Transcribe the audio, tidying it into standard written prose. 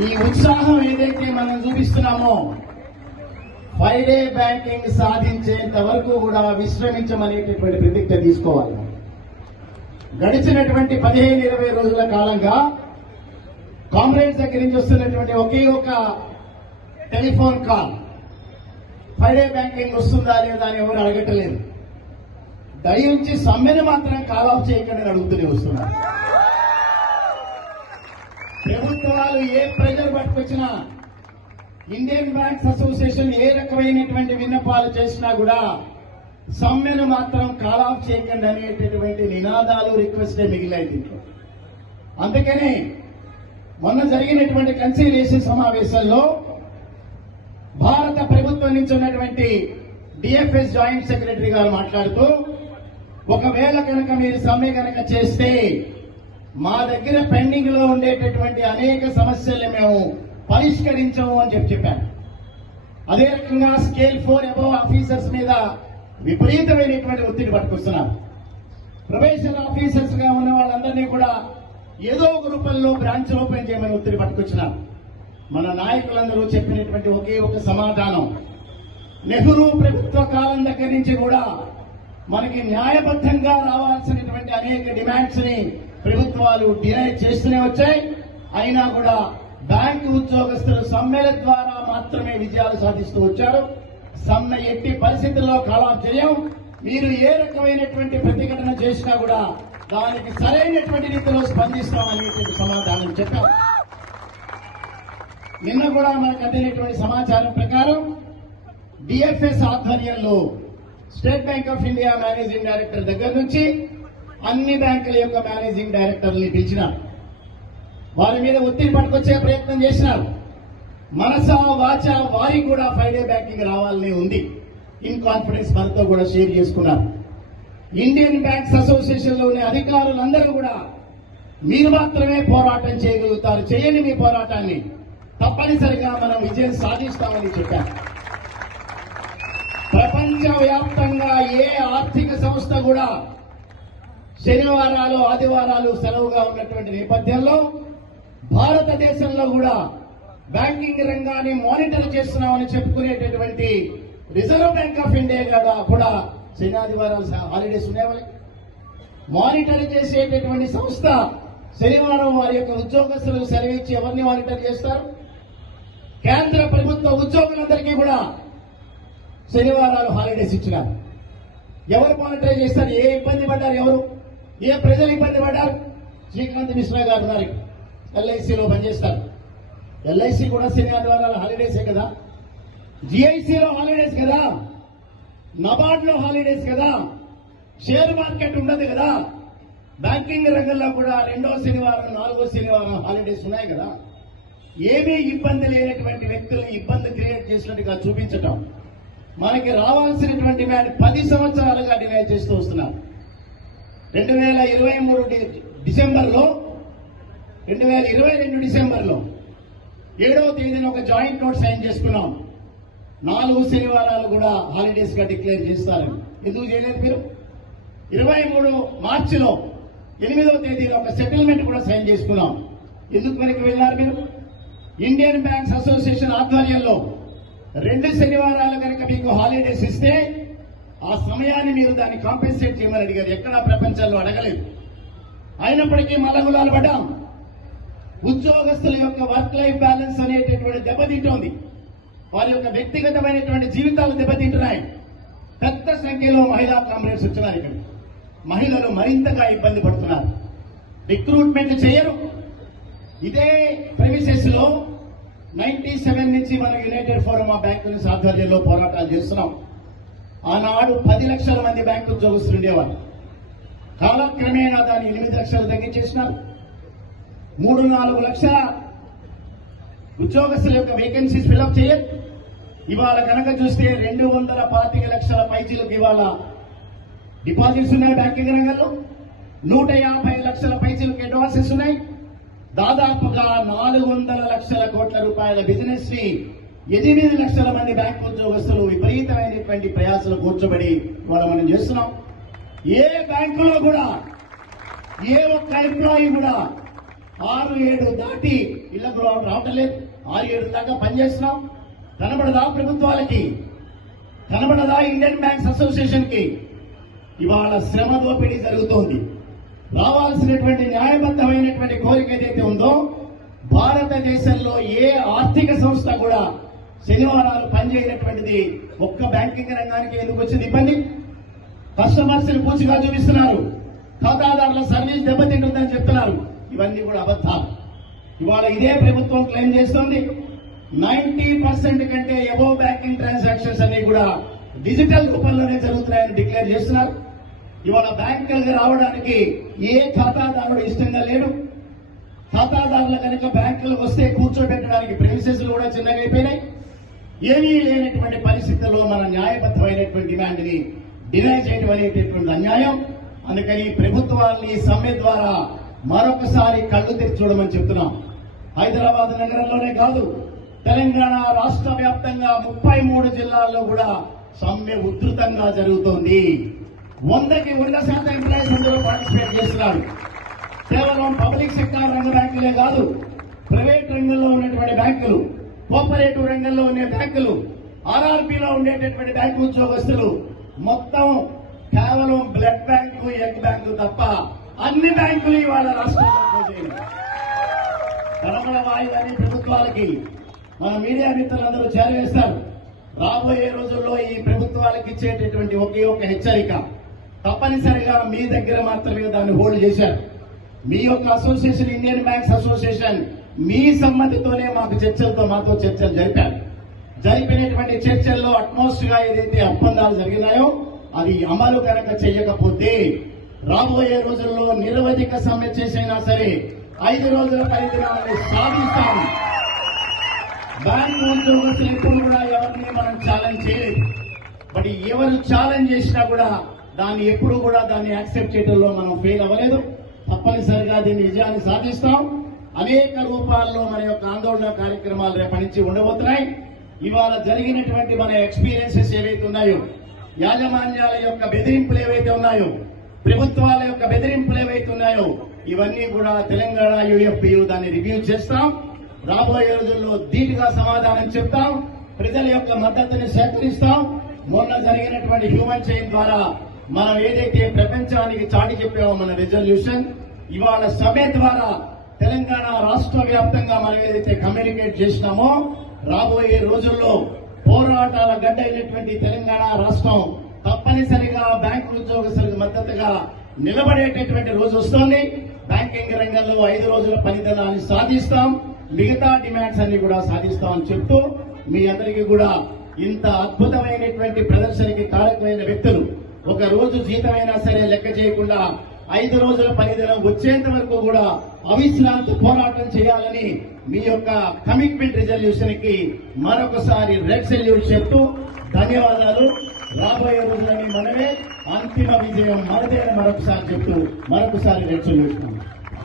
ఈ ఉత్సాహం ఏదైతే మనం చూపిస్తున్నామో ఫ్రైడే బ్యాంకింగ్ సాధించేంత వరకు కూడా విశ్రమించమనేటటువంటి ప్రతిజ్ఞ తీసుకోవాలి. గడిచినటువంటి 15-20 రోజుల కాలంగా కామ్రేడ్స్ దగ్గర నుంచి వస్తున్నటువంటి ఒకే ఒక టెలిఫోన్ కాల్, ఫ్రైడే బ్యాంకింగ్ వస్తుందా లేదా అని ఎవరు అడగట్లేదు. దయించి సమ్మెను మాత్రం కాల్ ఆఫ్ చేయకుండా అడుగుతూనే వస్తున్నారు. ప్రభుత్వాలు ఏ ప్రెజర్ పట్టుకొచ్చినా, ఇండియన్ బ్యాంక్స్ అసోసియేషన్ ఏ రకమైనటువంటి విన్నపాలు చేసినా కూడా సమ్మెను మాత్రం కాల్ ఆఫ్ చేయకండి అనేటటువంటి నినాదాలు, రిక్వెస్టే మిగిలాయి దీంట్లో. అందుకని మొన్న జరిగినటువంటి కన్సిలియేషన్ సమావేశంలో భారత ప్రభుత్వం నుంచి ఉన్నటువంటి డిఎఫ్ఎస్ జాయింట్ సెక్రటరీ గారు మాట్లాడుతూ, ఒకవేళ కనుక మీరు సమ్మె కనుక చేస్తే మా దగ్గర పెండింగ్ లో ఉండేటటువంటి అనేక సమస్యల్ని మేము పరిష్కరించము అని చెప్పారు. అదే రకంగా స్కేల్ 4 అబోవ్ ఆఫీసర్స్ మీద విపరీతమైనటువంటి ఒత్తిడి పట్టుకొస్తున్నారు. ప్రొబేషన్ ఆఫీసర్స్ గా ఉన్న వాళ్ళందరినీ కూడా ఏదో ఒక రూపంలో బ్రాంచ్ ఓపెన్ చేయమని ఒత్తిడి పట్టుకొచ్చినారు. మన నాయకులందరూ చెప్పినటువంటి ఒకే ఒక సమాధానం, నెహ్రూ ప్రభుత్వ కాలం దగ్గర నుంచి కూడా మనకి న్యాయబద్ధంగా రావాల్సినటువంటి అనేక డిమాండ్స్ ని ప్రభుత్వాలు డినై చేస్తూనే వచ్చాయి. అయినా కూడా బ్యాంకు ఉద్యోగస్తులు సమ్మెల ద్వారా మాత్రమే విజయాలు సాధిస్తూ వచ్చారు. సమ్మె ఎట్టి పరిస్థితుల్లో కాల్ ఆఫ్ చేయం. మీరు ఏ రకమైనటువంటి ప్రతిఘటన చేసినా కూడా దానికి సరైనటువంటి రీతిలో స్పందిస్తామనేటువంటి సమాధానం చెప్పారు. నిన్న కూడా మనకు అందినటువంటి సమాచారం ప్రకారం డిఎఫ్ఎస్ ఆధ్వర్యంలో state bank of India managing director దగ్గర నుంచి అన్ని బ్యాంకుల యొక్క మేనేజింగ్ డైరెక్టర్ని పిలిచినారు. వారి మీద ఒత్తిడి పట్టుకొచ్చే ప్రయత్నం చేసినారు. మనసా వాచా వారికి కూడా ఫ్రైడే బ్యాంకింగ్ రావాలని ఉంది. ఇన్ కాన్ఫిడెన్స్ మనతో కూడా షేర్ చేసుకున్నారు. ఇండియన్ బ్యాంక్స్ అసోసియేషన్ లోని అధికారులందరూ కూడా మీరు మాత్రమే పోరాటం చేయగలుగుతారు, చేయండి మీ పోరాటాన్ని, తప్పనిసరిగా మనం విజయం సాధిస్తామని చెప్పారు. ప్రపంచవ్యాప్తంగా ఏ ఆర్థిక సంస్థ కూడా శనివారాలు, ఆదివారాలు సెలవుగా ఉన్నటువంటి నేపథ్యంలో భారతదేశంలో కూడా బ్యాంకింగ్ రంగాన్ని మానిటర్ చేస్తున్నామని చెప్పుకునేటటువంటి రిజర్వ్ బ్యాంక్ ఆఫ్ ఇండియా కూడా శని, ఆదివారాలు హాలిడేస్ ఉండేవాళ్ళు. మానిటర్ చేసేటటువంటి సంస్థ శనివారం వారి యొక్క ఉద్యోగస్తులకు సెలవు ఇచ్చి ఎవరిని మానిటర్ చేస్తారు? కేంద్ర ప్రభుత్వ ఉద్యోగులందరికీ కూడా శనివారాలు హాలిడేస్ ఇచ్చినారు. ఎవరు మానిటర్ చేస్తారు? ఏ ఇబ్బంది పడ్డారు? ఎవరు ఏ ప్రజలు ఇబ్బంది పడ్డారు? శ్రీకాంత్ మిశ్రా గారు ఉన్నారు, ఎల్ఐసిలో పనిచేస్తారు. ఎల్ఐసి కూడా శని, ఆదివారాలు హాలిడేసే కదా. జిఐసిలో హాలిడేస్ కదా. నబార్డ్ లో హాలిడేస్ కదా. షేర్ మార్కెట్ ఉండదు కదా. బ్యాంకింగ్ రంగంలో కూడా 2వ శనివారం, 4వ శనివారం హాలిడేస్ ఉన్నాయి కదా. ఏమీ ఇబ్బంది లేనటువంటి వ్యక్తులను ఇబ్బంది క్రియేట్ చేసినట్టుగా చూపించటం, మనకి రావాల్సినటువంటి వ్యాన్ 10 సంవత్సరాలుగా డినై చేస్తూ వస్తున్నారు. 2023 డిసెంబర్లో 2022 డిసెంబర్లో 7వ తేదీన ఒక జాయింట్ నోట్ సైన్ చేసుకున్నాం. 4 శనివారాలు కూడా హాలిడేస్ గా డిక్లేర్ చేస్తారని. ఎందుకు చేయలేదు మీరు? 23 మార్చిలో 8వ తేదీన ఒక సెటిల్మెంట్ కూడా సైన్ చేసుకున్నాం. ఎందుకు వెనక్కి వెళ్ళారు మీరు? ఇండియన్ బ్యాంక్స్ అసోసియేషన్ ఆధ్వర్యంలో 2 శనివారాలు కనుక మీకు హాలిడేస్ ఇస్తే ఆ సమయాన్ని మీరు దాన్ని కాంపెన్సేట్ చేయమని అడిగారు. ఎక్కడా ప్రపంచంలో అడగలేదు. అయినప్పటికీ మలగులాలు పడ్డాం. ఉద్యోగస్తుల యొక్క వర్క్ లైఫ్ బ్యాలెన్స్ అనేటటువంటి దెబ్బతింటోంది. వారి యొక్క వ్యక్తిగతమైనటువంటి జీవితాలు దెబ్బతింటున్నాయి. పెద్ద సంఖ్యలో మహిళా కామ్రేడ్స్ వచ్చినారు. ఇక్కడ మహిళలు మరింతగా ఇబ్బంది పడుతున్నారు. రిక్రూట్మెంట్ చేయరు. ఇదే ప్రెమిసెస్ లో 97 నుంచి మనం యునైటెడ్ ఫోరం ఆఫ్ బ్యాంకుల ఆధ్వర్యంలో పోరాటాలు చేస్తున్నాం. ఆనాడు 10 లక్షల మంది బ్యాంకు ఉద్యోగస్తులు ఉండేవారు. కాలక్రమేణా దాన్ని 8 లక్షలు తగ్గించేసినారు. 3-4 లక్షల ఉద్యోగస్తుల యొక్క వేకెన్సీస్ ఫిల్అప్ చేయరు. ఇవాళ కనుక చూస్తే 225 లక్షల పైచీలకు ఇవాళ డిపాజిట్స్ ఉన్నాయి బ్యాంకింగ్ రంగంలో. 150 లక్షల పైచీలకు అడ్వాన్సెస్ ఉన్నాయి. దాదాపుగా 400 లక్షల కోట్ల రూపాయల బిజినెస్ ని 8 లక్షల మంది బ్యాంకు ఉద్యోగస్తులు విపరీతమైనటువంటి ప్రయాసాలు కూర్చోబడి ఇవాళ మనం చేస్తున్నాం. ఏ బ్యాంకులో కూడా ఏ ఒక్క ఎంప్లాయీ కూడా 6-7 దాటి ఇళ్లకు రావటం లేదు. 6-7 దాకా పనిచేస్తున్నాం. కనబడదా ప్రభుత్వాలకి? కనబడదా ఇండియన్ బ్యాంక్స్ అసోసియేషన్ కి? ఇవాళ శ్రమ దోపిడీ జరుగుతోంది. రావాల్సినటువంటి న్యాయబద్ధమైనటువంటి కోరిక ఏదైతే ఉందో, భారతదేశంలో ఏ ఆర్థిక సంస్థ కూడా శనివారాలు పనిచేయనటువంటిది ఒక్క బ్యాంకింగ్ రంగానికి ఎందుకు వచ్చింది ఇబ్బంది? కస్టమర్స్ ని పూచిగా చూపిస్తున్నారు, ఖాతాదారుల సర్వీస్ దెబ్బతింటుందని చెప్తున్నారు. ఇవన్నీ కూడా అబద్ధాలు. ఇవాళ ఇదే ప్రభుత్వం క్లెయిమ్ చేస్తోంది 90% కంటే అబోవ్ బ్యాంకింగ్ ట్రాన్సాక్షన్స్ అన్ని కూడా డిజిటల్ రూపంలోనే జరుగుతున్నాయని డిక్లేర్ చేస్తున్నారు. ఇవాళ బ్యాంకులకు రావడానికి ఏ ఖాతాదారుడు ఇష్టంగా లేడు. ఖాతాదారులు కనుక బ్యాంకులకు వస్తే కూర్చోబెట్టడానికి ప్రెమిసెస్ కూడా చిన్నగా అయిపోయినాయి. ఏమీ లేనటువంటి పరిస్థితుల్లో మన న్యాయబద్ధమైనటువంటి డిమాండ్ ని డినై చేయడం అనేటటువంటి అన్యాయం. అందుకని ప్రభుత్వాన్ని సమ్మె ద్వారా మరొకసారి కళ్ళు తెరిచి చూడమని చెప్తున్నాం. హైదరాబాద్ నగరంలోనే కాదు, తెలంగాణ రాష్ట్ర వ్యాప్తంగా 33 జిల్లాల్లో కూడా సమ్మె ఉధృతంగా జరుగుతోంది. 100కి 100% ఎంప్లాయీస్ అందరూ పార్టిసిపేట్ చేస్తున్నారు. కేవలం పబ్లిక్ సెక్టార్ రంగ బ్యాంకులే కాదు, ప్రైవేట్ రంగంలో ఉన్నటువంటి బ్యాంకులు, కోఆపరేటివ్ రంగంలో ఉండే బ్యాంకులు, ఆర్ఆర్బీలో ఉండేటటువంటి బ్యాంకు ఉద్యోగస్తులు మొత్తం కేవలం బ్లడ్ బ్యాంకు, ఎగ్ బ్యాంకు తప్ప అన్ని బ్యాంకులు ఇవాళ రాష్ట్రంలో కనబడ వాయువని ప్రభుత్వాలకి మన మీడియా మిత్రులందరూ చేరవేస్తారు. రాబోయే రోజుల్లో ఈ ప్రభుత్వాలకు ఇచ్చేటటువంటి ఒకే ఒక హెచ్చరిక, తప్పనిసరిగా మీ దగ్గర మాత్రమే దాన్ని హోల్డ్ చేశారు. మీ యొక్క అసోసియేషన్, ఇండియన్ బ్యాంక్స్ అసోసియేషన్ మీ సమ్మతితోనే మాతో చర్చలు జరిపారు. జరిపినటువంటి చర్చల్లో అట్మోస్ట్ గా ఏదైతే ఒప్పందాలు జరిగినాయో అది అమలు కనుక చేయకపోతే రాబోయే రోజుల్లో నిరవధిక సమ్మె చేసైనా సరే 5 రోజుల పరిధిని సాధిస్తాం. బ్యాంకు ఉద్యోగస్తులు ఎప్పుడు కూడా ఎవరిని మనం ఛాలెంజ్ చేయలేదు. బట్ ఎవరు ఛాలెంజ్ చేసినా కూడా దాన్ని ఎప్పుడు కూడా దాన్ని యాక్సెప్ట్ చేయడంలో మనం ఫెయిల్ అవ్వలేదు. తప్పనిసరిగా దీన్ని విజయాన్ని సాధిస్తాం. అనేక రూపాల్లో మన యొక్క ఆందోళన కార్యక్రమాలు రేపటి నుంచి ఉండబోతున్నాయి. ఇవాళ జరిగినటువంటి మన ఎక్స్పీరియన్సెస్ ఏవైతే ఉన్నాయో, యాజమాన్యాల యొక్క బెదిరింపులు ఏవైతే ఉన్నాయో, ప్రభుత్వాల యొక్క బెదిరింపులు ఏవైతే ఉన్నాయో, ఇవన్నీ కూడా తెలంగాణ యూఎఫ్పియు దాన్ని రివ్యూ చేస్తాం. రాబోయే రోజుల్లో ధీటుగా సమాధానం చెప్తాం. ప్రజల యొక్క మద్దతుని సేకరిస్తాం. మొన్న జరిగినటువంటి హ్యూమన్ చైన్ ద్వారా మనం ఏదైతే ప్రపంచానికి చాటి చెప్పామో మన రిజల్యూషన్, ఇవాళ సమ్మె ద్వారా తెలంగాణ రాష్ట్ర వ్యాప్తంగా మనం ఏదైతే కమ్యూనికేట్ చేసినామో, రాబోయే రోజుల్లో పోరాటాల గడ్డ అయినటువంటి తెలంగాణ రాష్ట్రం తప్పనిసరిగా బ్యాంకు ఉద్యోగస్తులకు మద్దతుగా నిలబడేటటువంటి రోజు వస్తోంది. బ్యాంకింగ్ రంగంలో 5 రోజుల పనిదినాన్ని సాధిస్తాం. మిగతా డిమాండ్స్ అన్ని కూడా సాధిస్తామని చెప్తూ మీ అందరికీ కూడా ఇంత అద్భుతమైనటువంటి ప్రదర్శనకి కారకమైన వ్యక్తులు, ఒక రోజు జీతమైనా సరే లెక్క చేయకుండా 5 రోజుల పనిదినం వచ్చేంత వరకు కూడా అవిశ్రాంతి పోరాటం చేయాలని మీ యొక్క కమిట్మెంట్ రిజల్యూషన్ కి మరొకసారి రెడ్ సెల్యూట్ చెప్తూ ధన్యవాదాలు. రాబోయే రోజులని మనమే అంతిమ విజయం మనదే అని మరొకసారి చెప్తూ మరొకసారి రెడ్ సెల్యూట్.